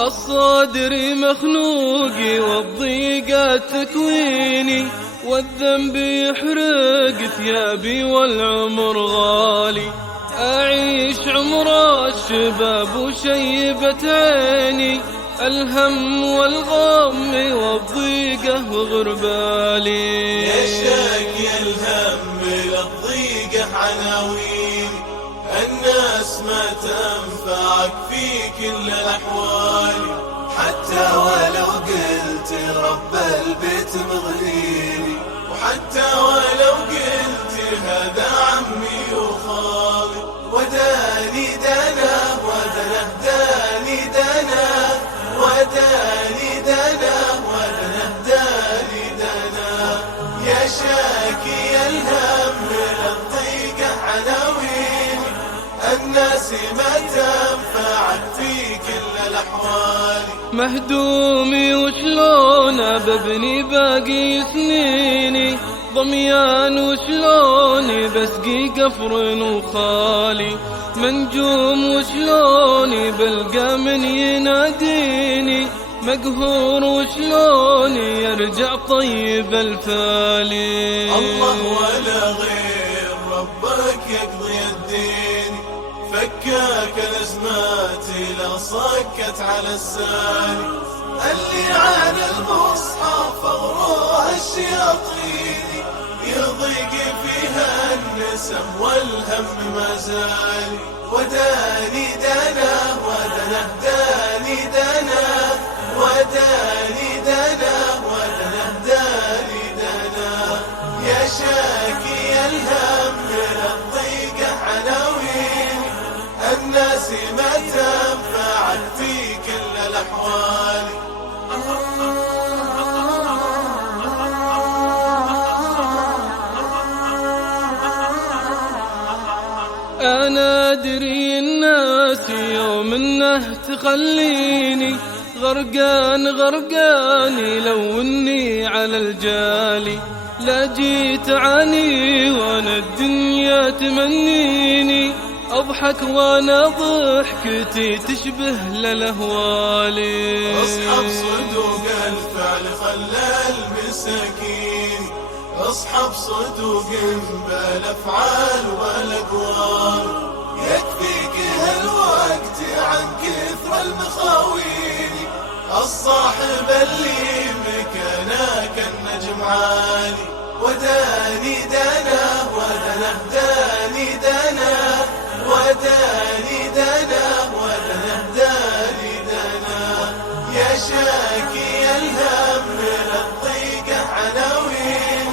الصدر مخنوقي والضيقة تكويني، والذنب يحرق ثيابي والعمر غالي. أعيش عمر الشباب وشيبة عيني، الهم والغم والضيقة وغربالي. يشتكي الهم للضيقة عناوين، الناس ما تنفعك في كل الأحوال. حتى ولو قلت رب البيت مغنيني، وحتى ولو قلت هذا عمي وخالي. وداني دنا ودنه داني دنا، وداني دنا ودنه داني دنا. يا شاكي الهم للضيقة عناوين، الناس ما تنفعك في كل الأحوال. مهدومي وشلون ببني باقي سنيني، ضميان وشلوني بسقي قفر وخالي. منجوم وشلوني بلقى من يناديني، مقهور وشلوني يرجع طيب الفالي. الله ولا غير ربك يقضي الدين، فكاك الأزمات لا صكت على السالي. اللي على المصحف أغروه الشياطين، يضيق فيها النسم والهم ما زال. وداني دنا ودنه داني دنا، وداني دنا ودنه داني دنا. يا شاكي الهم للضيقة عناوين، الناس ما تنفعك في كل الأحوال. أنا أدري الناس يوم إنه تخليني، غرقان غرقاني لو إني على الجالي. لا جيت أعاني وأنا الدنيا تمنيني، أضحك وأنا ضحكتي تشبه للأهوالي. أصحاب صدوق الفعل خلى المساكين، أصحاب صدوق بالأفعال والأقوال. يكفيك هالوقت عن كثر المخاوين، الصاحب اللي مكانك النجم عالي. وداني دنا ودنه داني دنا، وداني دنا ودنه داني دنا. يا شاكي الهم للضيقة عناوين،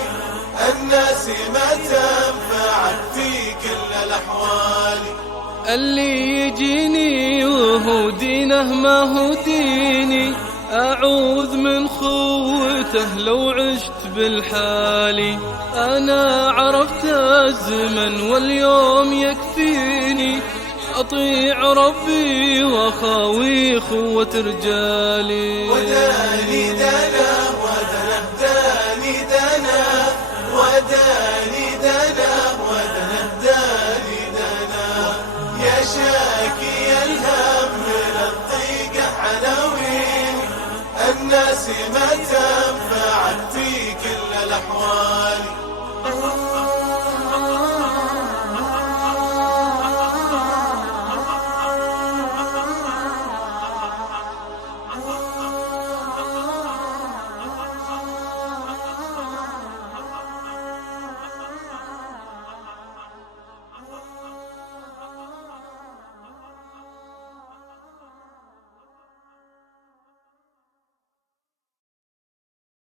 الناس ما تنفعك في كل الأحوال. اللي يجيني وهو دينه ما هو ديني، أعوذ من خوته لو عشت بالحالي. أنا عرفت الزمن واليوم يكفيني، أطيع ربي وأخاوي خوة رجالي. وداني دنا ودنه داني دنا، وداني دنا ودنه داني دنا. يا شاكي الهم للضيقة عناوين، الناس ما تنفعك في كل الأحوال.